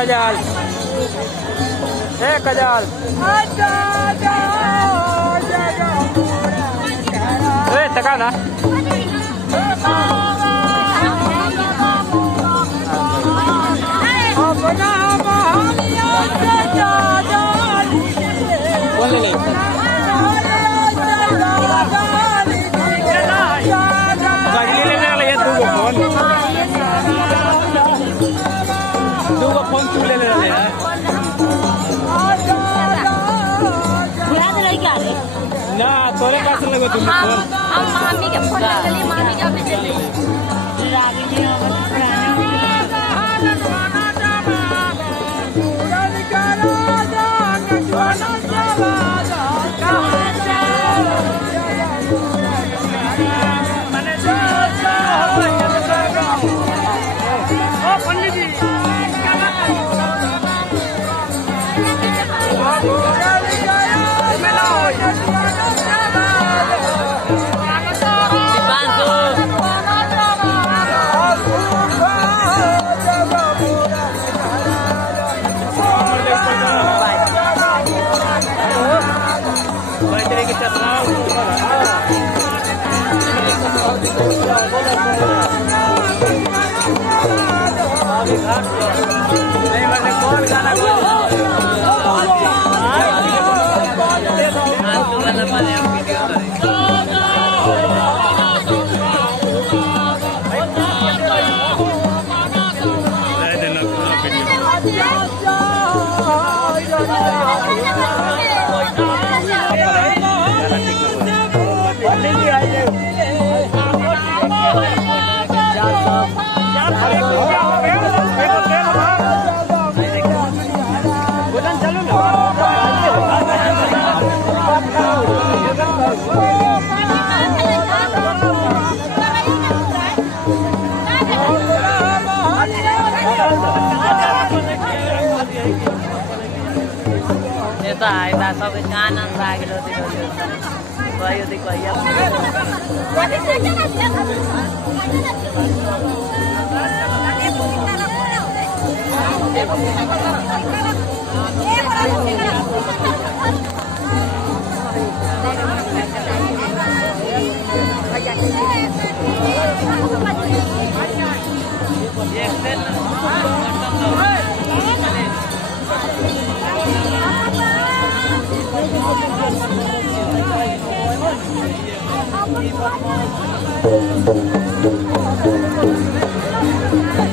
Kajal, Kajal. Tekan lah. Boleh ni. Gaji le le ya tu phone. Dua phone tu le le ya. Nah, tole pass लगा तुम phone. हम मामी के phone चली मामी के पे चली रागी जी Tại ta sau cái ngàn ăn ra cái đó thì quay thì quay up. Boom, boom, boom, boom, boom.